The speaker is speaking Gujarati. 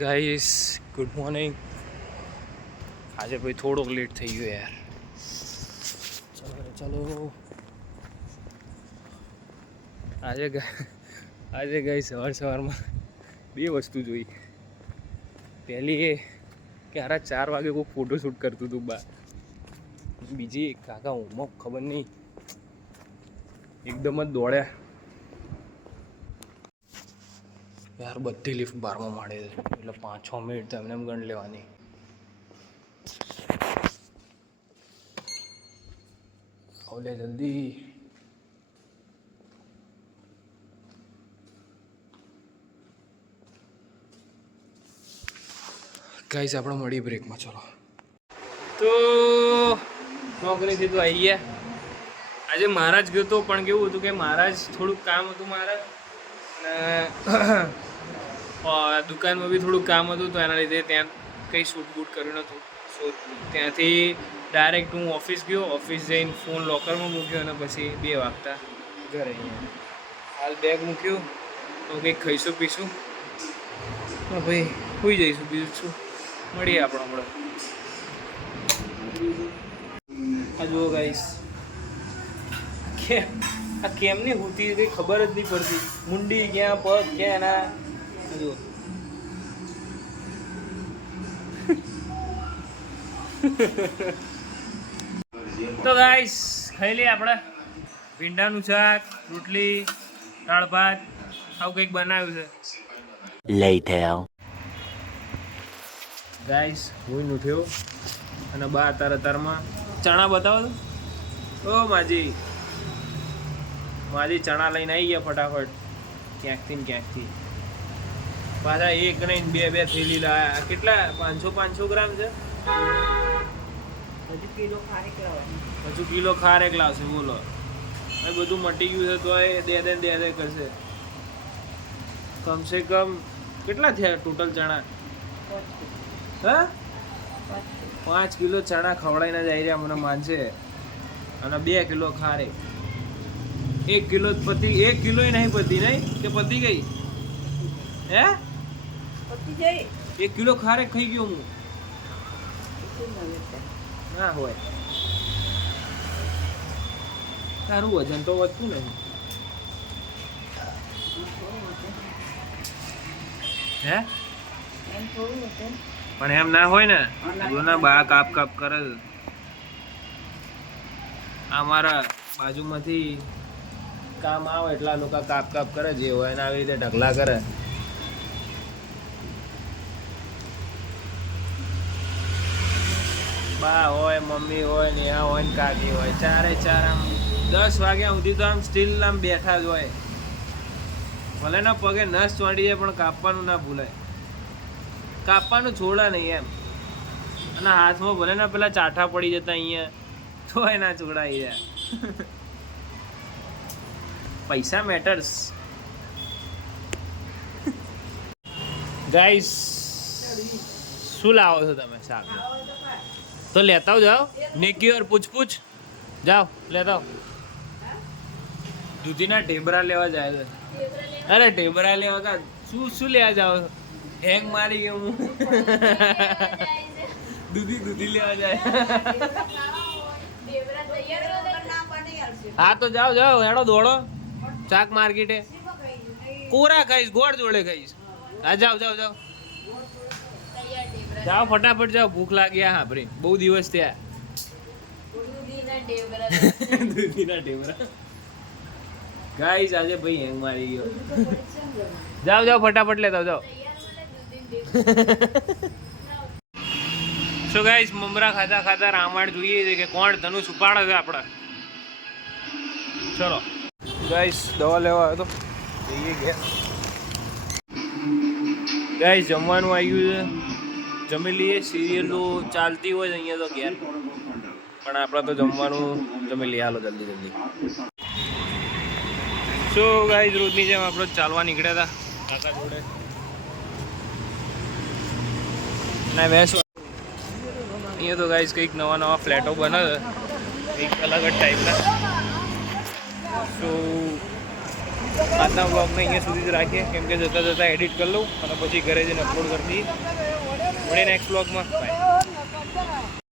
Guys good morning. આજે ભાઈ થોડોક લેટ થઈ ગયો યાર. ચલો આજે ગઈ સવારમાં બે વસ્તુ જોઈ. પહેલી એ કે હારા 4 વાગે કોઈ ફોટોશૂટ કરતું હતું બહાર. બીજી કાકા ઊંઘમાં ખબર નહીં એકદમ જ દોડ્યા યાર. બધી લિફ્ટ 12મા માળે છે એટલે 5-6 મિનિટ તો એમને એમ ગણ લેવાની. ઓલે જલ્દી ગાઈસ આપણે મળી બ્રેકમાં. ચલો તો નોકરીથી તો આવી ગયા. આજે મહારાજ ગયો તો પણ કેવું હતું કે મહારાજ થોડુંક કામ હતું મહારાજ અને દુકાનમાં બી થોડુંક કામ હતું તો એના લીધે ત્યાં કંઈ શૂટ બૂટ કર્યું નહોતું. સો ત્યાંથી ડાયરેક્ટ હું ઓફિસ ગયો. ઓફિસ જઈને ફોન લોકરમાં મૂક્યો અને પછી 2 વાગતા ઘરે અહીંયા. હાલ બેગ મૂક્યું તો કંઈક ખાઈશું પીશું તો ભાઈ સુઈ જઈશું. બીજું શું, મળીએ આપણે હમણાં. આ જુઓ ગાઈસ આ કેમની હોતી કંઈ ખબર જ નહીં પડતી. મુંડી ક્યાં, પગ ક્યાં એના. જુઓ તો ગાઈસ ખાઈ લઈએ આપણે. ભીંડાનું શાક, રોટલી, દાળ ભાત આવું કંઈક બનાવ્યું છે. ગાઈસ હું ઉઠ્યો અને બા અત્યારમાં ચણા બતાવો તો. ઓ માજી ચણા લઈને આવી ગયા ફટાફટ ક્યાંકથી. પાછા એક નહીં 2 થેલી લાયા. કેટલા 500 ગ્રામ છે. હજુ કિલો ખારેક લાવશે. બોલો હવે બધું મટી ગયું છે તો દે કરશે. કમસે કમ કેટલા થયા ટોટલ ચણા? હા 5 કિલો ચણા ખવડાવીને જ આવી રહ્યા મને માનશે. અને 2 કિલો ખારેક. 1 કિલો પતી. 1 કિલો નહીં પતી નહીં કે પતી ગઈ? હે પતી ગઈ. 1 કિલો ખારેક ખાઈ ગયો હું. ના હોય તારું વજન તો વધતું નહીં. હે પણ એમ ના હોય ને. જો ના બા કાપ કરે. અમારા બાજુમાંથી કામ આવે એટલા લોકો કાપ કરે. જે હોય ને આવી રીતે ઢગલા કરે. બા હોય, મમ્મી હોય, નેહા હોય ને કાકી હોય, ચારે આમ 10 વાગ્યા સુધી તો આમ સ્ટીલ આમ બેઠા જ હોય. ભલે ના પગે નસ ચોંટી જાય પણ કાપવાનું ના ભૂલાય. કાપવાનું છોડા નહીં એમ. અને હાથમાં ભલે ના પેલા ચાઠા પડી જતા અહીંયા તો એના છોડાઈ જાય. પૈસા મેટર્સ. ગાઈસ શું લાવો છો તમે શાક? તો લેતા જાઓ. નિકી ઓર પૂછ જાઓ લેતા આવો. દૂધીના ઢેબરા લેવા જાય છે. અરે ઢેબરા લેવા કા શું લેવા જાઓ? હેંગ મારી ગયો હું. દૂધી લેવા જાય. હા તો જાઓ હેડો દોડો ચાક માર્કેટે. કોરા ખાઈશ, ગોળ જોડે ખાઈશ. હા જાઓ ફટાફટ જાઓ. ભૂખ લાગી. હા ભાઈ બહુ દિવસ થયા. દૂધીના ઢેબરા ગાઈસ આજે ભાઈ હેંગ મારી ગયો. જાઓ ફટાફટ લેતા જાઓ. સો ગાઈસ મમરા ખાતા રામાયણ જોઈએ છે કે કોણ ધનુષ ઉપાડે છે આપણા. ચલો ગાઈસ દવા લેવા આવ્યો તો જઈએ ગયા. ગાઈસ જમવાનું આવી ગયું છે. જમી લઈએ. સિરિયલો ચાલતી હોય અહીંયા તો ઘેર પણ આપણે તો જમવાનું જમી લઈએ. હાલો જલ્દી. સો ગાઈસ રોજની જેમ આપણે ચાલવા નીકળ્યા હતા કાકા જોડે. ના બેસ અહીંયા તો ગાઈસ કંઈક નવા ફ્લેટો બને છે કંઈક અલગ જ ટાઈપના. તો આજના બ્લોગને અહીંયા સુધી જ રાખીએ, કેમ કે જતાં જતાં એડિટ કરી લઉં અને પછી ઘરે જઈને અપલોડ કરી દઈએ. મળીએ નેક્સ્ટ બ્લોગમાં. બાય.